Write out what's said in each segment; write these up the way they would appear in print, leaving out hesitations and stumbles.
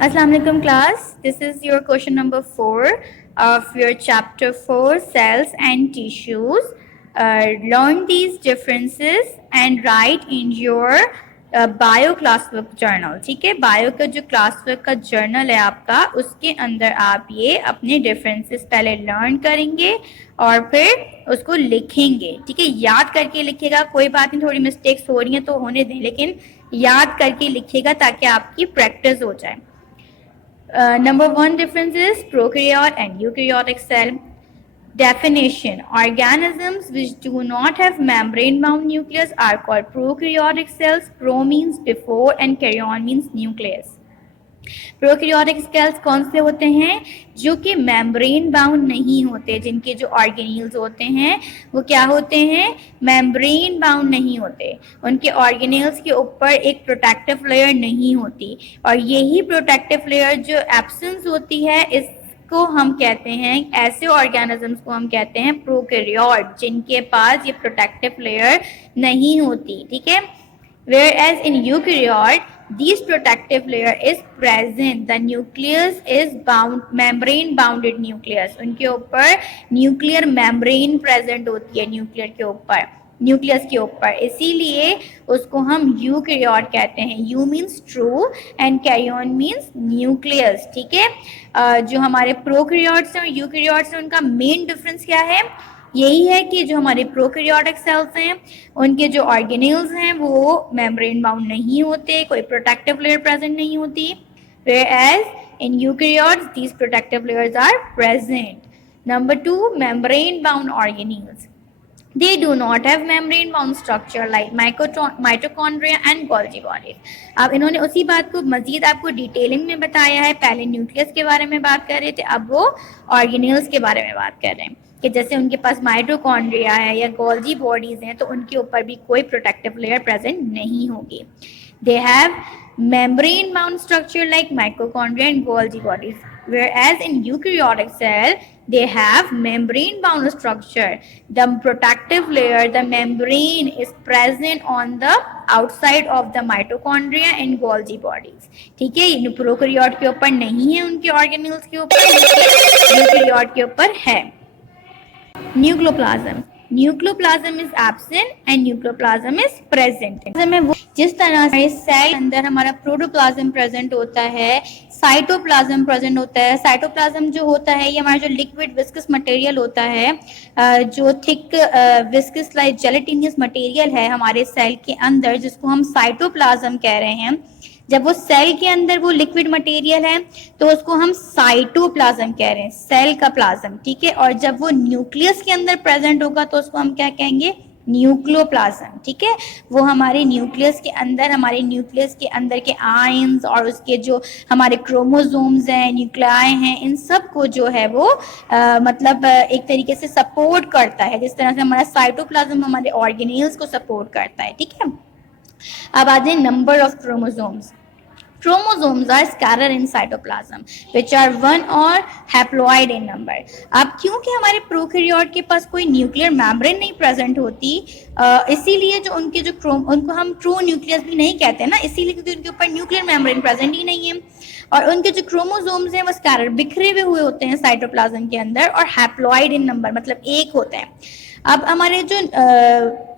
Assalamualaikum class. This is your question number 4 of your chapter 4 cells and tissues. Learn these differences and write in your bio class work journal. ठीक है, bio का जो class work का journal है आपका, उसके अंदर आप ये अपने डिफरेंसेस पहले लर्न करेंगे और फिर उसको लिखेंगे. ठीक है, याद करके लिखेगा, कोई बात नहीं, थोड़ी मिस्टेक्स हो रही हैं तो होने दें, लेकिन याद करके लिखेगा ताकि आपकी प्रैक्टिस हो जाए. Number 1 difference is prokaryote and eukaryotic cell. Definition: organisms which do not have membrane bound nucleus are called prokaryotic cells. Pro means before and karyon means nucleus. Prokaryotic cells कौन से होते हैं? जो कि मेम्ब्रेन बाउंड नहीं होते, जिनके जो ऑर्गेनील्स होते हैं वो क्या होते हैं? मेम्ब्रेन बाउंड नहीं होते. उनके ऑर्गेनील्स के ऊपर एक प्रोटेक्टिव लेयर नहीं होती, और यही प्रोटेक्टिव लेयर जो एब्सेंस होती है इसको हम कहते हैं, ऐसे ऑर्गेनिजम्स को हम कहते हैं प्रोकैरियोट, जिनके पास ये प्रोटेक्टिव लेयर नहीं होती. ठीक है, whereas in eukaryote this protective layer is present, the nucleus is bound, membrane bounded nucleus, उनके ऊपर न्यूक्लियर मेम्ब्रेन प्रेजेंट होती है, न्यूक्लियर के ऊपर, न्यूक्लियस के ऊपर, इसीलिए उसको हम यूकैरियोट कहते हैं. Eu means true and karyon means nucleus. ठीक है, जो हमारे प्रोकैरियोट्स हैं और यूकैरियोट्स हैं उनका मेन डिफरेंस क्या है? यही है कि जो हमारे प्रोकैरियोटिक सेल्स हैं उनके जो ऑर्गेनील्स हैं वो मेम्ब्रेन बाउंड नहीं होते, कोई प्रोटेक्टिव लेयर प्रेजेंट नहीं होती. whereas in eukaryotes these protective layers are present. Number 2, membrane bound organelles. They do not have membrane bound structure like mitochondria and Golgi bodies. अब इन्होंने उसी बात को मजीद आपको डिटेलिंग में बताया है. पहले न्यूक्लियस के बारे में बात कर रहे थे, अब वो ऑर्गेनील्स के बारे में बात कर रहे हैं कि जैसे उनके पास माइटोकॉन्ड्रिया है या गोल्जी बॉडीज हैं तो उनके ऊपर भी कोई प्रोटेक्टिव लेयर प्रेजेंट नहीं होगी. They have membrane bound structure like mitochondria and Golgi bodies, whereas in eukaryotic cell they have membrane bound structure. The protective layer, the membrane, is present on the outside of the mitochondria and Golgi bodies. ठीक है, ये prokaryote के ऊपर नहीं है, उनके organelles के ऊपर, यूकैरियोट के ऊपर है. Nucleoplasm. Nucleoplasm is absent and nucleoplasm is present. वो जिस तरह से सेल अंदर हमारा प्रोटोप्लाज्म प्रेजेंट होता है, साइटोप्लाज्म प्रेजेंट होता है. साइटोप्लाज्म जो होता है ये हमारा जो लिक्विड विस्कस मटेरियल होता है, जो thick viscous like gelatinous material है हमारे सेल के अंदर, जिसको हम साइटोप्लाज्म कह रहे हैं. जब वो सेल के अंदर वो लिक्विड मटेरियल है तो उसको हम साइटोप्लाज्म कह रहे हैं, सेल का प्लाज्म. ठीक है, और जब वो न्यूक्लियस के अंदर प्रेजेंट होगा तो उसको हम क्या कहेंगे? न्यूक्लियोप्लाज्म. ठीक है, वो हमारे न्यूक्लियस के अंदर के आयंस और उसके जो हमारे क्रोमोसोम्स हैं, न्यूक्लियाई हैं, इन सब को जो है वो मतलब एक तरीके से सपोर्ट करता है, जिस तरह से हमारा साइटोप्लाज्म हमारे ऑर्गेनील्स को सपोर्ट करता है. ठीक है, अब आ जाए number of chromosomes. Chromosomes are scattered in cytoplasm, which are one or haploid in number. अब क्योंकि हमारे प्रोकैरियोट के पास कोई न्यूक्लियर मेम्ब्रेन नहीं प्रेजेंट होती, इसीलिए जो उनको हम ट्रू न्यूक्लियस भी नहीं कहते ना, इसीलिए क्योंकि उनके ऊपर न्यूक्लियर मेम्ब्रेन प्रेजेंट ही नहीं है. और उनके जो क्रोमोसोम्स हैं वो स्कैटर्ड, बिखरे हुए होते हैं साइटोप्लाज्म के अंदर, और हैप्लॉइड इन नंबर, मतलब एक होते हैं. अब हमारे जो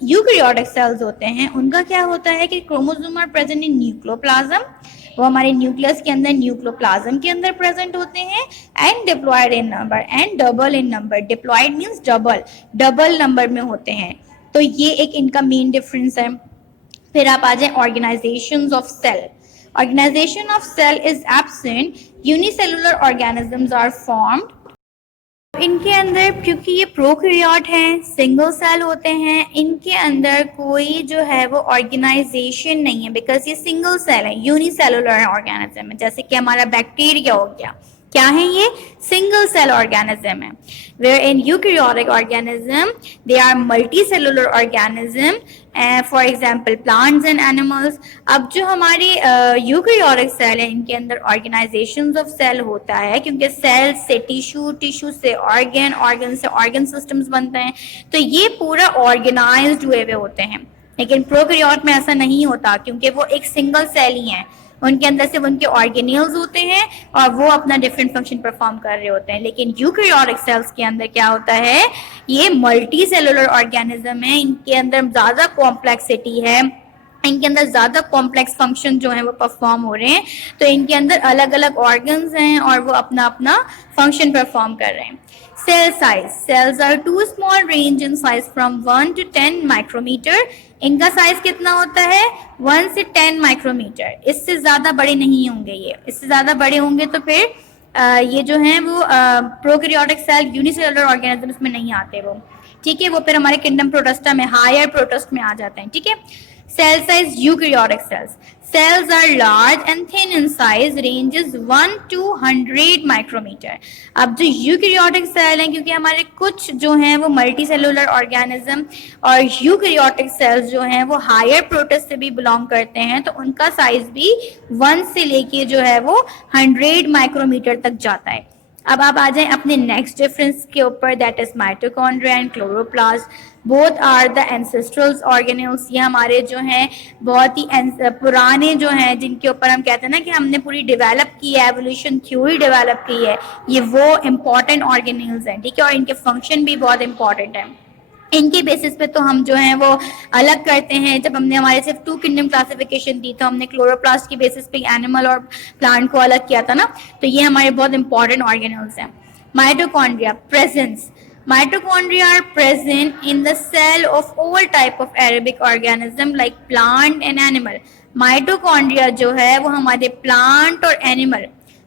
यूकैरियोटिक सेल्स होते हैं उनका क्या होता है कि chromosome are present in nucleoplasm, वो हमारे न्यूक्लियस के अंदर, न्यूक्लियोप्लाज्म के अंदर प्रेजेंट होते हैं. And diploid in number and double in number. Diploid means double number में होते हैं. तो ये एक इनका मेन डिफरेंस है. फिर आप आ जाए organisations of cell. Organisation of cell is absent. Unicellular organisms are formed. इनके अंदर, क्योंकि ये प्रोकैरियोट हैं, सिंगल सेल होते हैं, इनके अंदर कोई जो है वो ऑर्गेनाइजेशन नहीं है, बिकॉज ये सिंगल सेल है, यूनिसेलुलर ऑर्गेनिज्म है. जैसे कि हमारा बैक्टीरिया हो गया, क्या है ये? सिंगल सेल ऑर्गेनिज्म है. Where in eukaryotic organism they are multicellular organism, for example plants and animals. अब जो हमारे यूकैरियोटिक सेल है इनके अंदर ऑर्गेनाइजेशंस ऑफ सेल होता है, क्योंकि सेल से टिश्यू, टिश्यू से ऑर्गन, ऑर्गन से ऑर्गन सिस्टम्स बनते हैं, तो ये पूरा ऑर्गेनाइज्ड हुए होते हैं. लेकिन प्रोकैरियोट में ऐसा नहीं होता, क्योंकि वो एक सिंगल सेल ही है. उनके अंदर सिर्फ उनके ऑर्गेनेल्स होते हैं और वो अपना डिफरेंट फंक्शन परफॉर्म कर रहे होते हैं। लेकिन यूकैरियोटिक सेल्स के अंदर क्या होता है, ये मल्टी सेलुलर ऑर्गेनिज्म है, इनके अंदर ज्यादा कॉम्प्लेक्सिटी है, इनके अंदर ज्यादा कॉम्प्लेक्स फंक्शन जो है वो परफॉर्म हो रहे हैं। तो इनके अंदर अलग अलग ऑर्गन्स हैं और वो अपना अपना फंक्शन परफॉर्म कर रहे हैं। Cell size, cells are too small range in size from 1 to 10 micrometre. इनका साइज कितना होता है, 1 से 10 माइक्रोमीटर, इससे ज्यादा बड़े नहीं होंगे। ये इससे ज्यादा बड़े होंगे तो फिर ये जो है वो प्रोकैरियोटिक सेल, यूनिसेलुलर ऑर्गेनिजम्स में नहीं आते वो, ठीक है, वो फिर हमारे किंगडम प्रोटोस्टा में, हायर प्रोटोस्ट में आ जाते हैं, ठीक है। Cell size eukaryotic cells. Cells are large and thin in size, ranges 1 to 100 micrometer. अब जो यूकैरियोटिक सेल हैं, क्योंकि हमारे कुछ जो हैं वो मल्टी सेलुलर ऑर्गेनिज्म और यूकैरियोटिक सेल्स जो हैं वो हायर प्रोटिस्ट से भी बिलोंग करते हैं, तो उनका साइज भी 1 से लेके जो है वो 100 माइक्रोमीटर तक जाता है। अब आप आ जाएं अपने नेक्स्ट डिफरेंस के ऊपर, that is mitochondria and chloroplast. Both are the ancestral organelles. ये हमारे जो हैं बहुत ही पुराने जो हैं, जिनके ऊपर हम कहते हैं ना कि हमने पूरी डेवलप की है, एवोल्यूशन थ्योरी डेवलप की है, ये वो इम्पॉर्टेंट ऑर्गेनेल्स हैं, ठीक है, और इनके फंक्शन भी बहुत इंपॉर्टेंट है। इनके बेसिस पे तो हम जो है वो अलग करते हैं। जब हमने हमारे सिर्फ 2 किंगडम क्लासिफिकेशन दी तो हमने क्लोरोप्लास्ट की बेसिस पे एनिमल और प्लांट को अलग किया था ना, तो ये हमारे बहुत इंपॉर्टेंट ऑर्गेनल्स हैं। Mitochondria presence, mitochondria are present in the cell of all type of aerobic organism like plant and animal। Mitochondria जो है वो हमारे प्लांट और एनिमल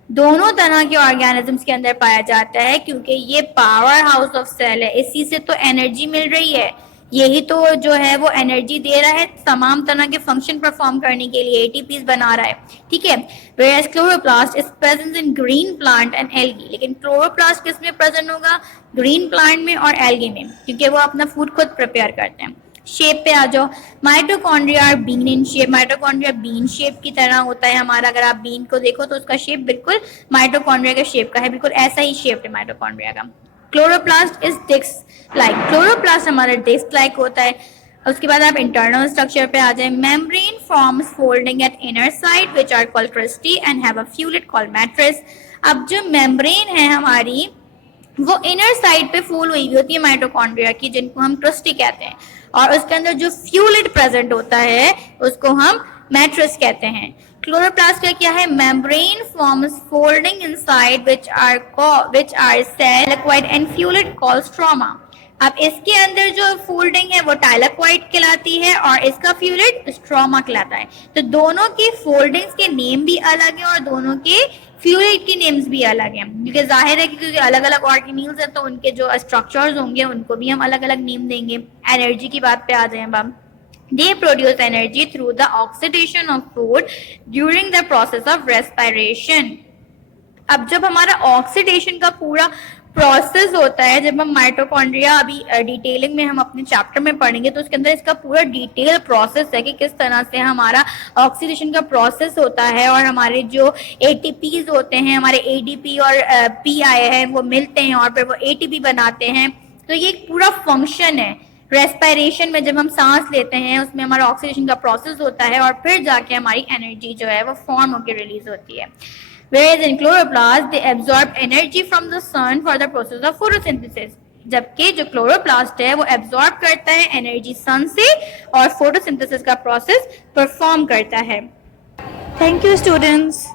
दोनों तरह के ऑर्गेनिजम्स के अंदर पाया जाता है, क्योंकि ये पावर हाउस ऑफ सेल है, इसी से तो एनर्जी मिल रही है, यही तो जो है वो एनर्जी दे रहा है तमाम तरह के फंक्शन परफॉर्म करने के लिए, एटीपीज बना रहा है, ठीक है। Whereas chloroplast is present in green plant and algae. लेकिन क्लोरोप्लास्ट किस में प्रेजेंट होगा, ग्रीन प्लांट में और एल्गी में, क्योंकि वो अपना फूड खुद प्रिपेयर करते हैं। शेप पे आ जाओ, mitochondria bean in shape. Mitochondria bean shape की तरह होता है हमारा, अगर आप बीन को देखो तो उसका शेप बिल्कुल माइटोकॉन्ड्रिया के शेप का है, बिल्कुल ऐसा ही शेप है माइटोकॉन्ड्रिया का। Chloroplast is disc like, chloroplast हमारा डिस्क लाइक होता है। उसके बाद आप इंटरनल स्ट्रक्चर पे आ जाए, membrane forms folding at inner side which are called cristae and have a fluid called matrix. अब जो मेम्ब्रेन है हमारी वो इनर साइड पे फूल हुई होती है माइटोकॉन्ड्रिया की, जिनको हम क्रिस्टी कहते हैं, और उसके अंदर जो फ्यूलेट प्रेजेंट होता है उसको हम मैट्रिक्स कहते हैं। क्लोरोप्लास्ट का क्या है, membrane forms folding inside which are cell liquid and fluid called stroma. अब इसके अंदर जो फोल्डिंग है वो टाइलेक्वाइड कहलाती है और इसका फ्यूलेट स्ट्रोमा कहलाता है। तो दोनों की फोल्डिंग्स के नेम भी अलग है और दोनों के फ्यूलेट के नेम्स भी अलग हैं, क्योंकि जाहिर है कि क्योंकि अलग अलग ऑर्गेनील्स हैं तो उनके जो स्ट्रक्चर्स होंगे उनको भी हम अलग अलग नेम देंगे। एनर्जी की बात पे आ जाए अब, they produce energy through the oxidation of food during the process of respiration। अब जब हमारा ऑक्सीडेशन का पूरा प्रोसेस होता है, जब हम माइटोकॉन्ड्रिया अभी डिटेलिंग में हम अपने चैप्टर में पढ़ेंगे तो उसके अंदर इसका पूरा डिटेल प्रोसेस है कि किस तरह से हमारा ऑक्सीडेशन का प्रोसेस होता है और हमारे जो एटीपीज होते हैं, हमारे एडीपी और पीआई है, वो मिलते हैं और फिर वो एटीपी बनाते हैं। तो ये एक पूरा फंक्शन है। रेस्पिरेशन में जब हम सांस लेते हैं उसमें हमारा ऑक्सीडेशन का प्रोसेस होता है और फिर जाके हमारी एनर्जी जो है वो फॉर्म होकर रिलीज होती है। Whereas in chloroplast they absorb energy from the sun for the process of photosynthesis। जबकि जो क्लोरोप्लास्ट है वो एब्जॉर्ब करता है एनर्जी सन से और फोटोसिंथेसिस का प्रोसेस परफॉर्म करता है। Thank you students.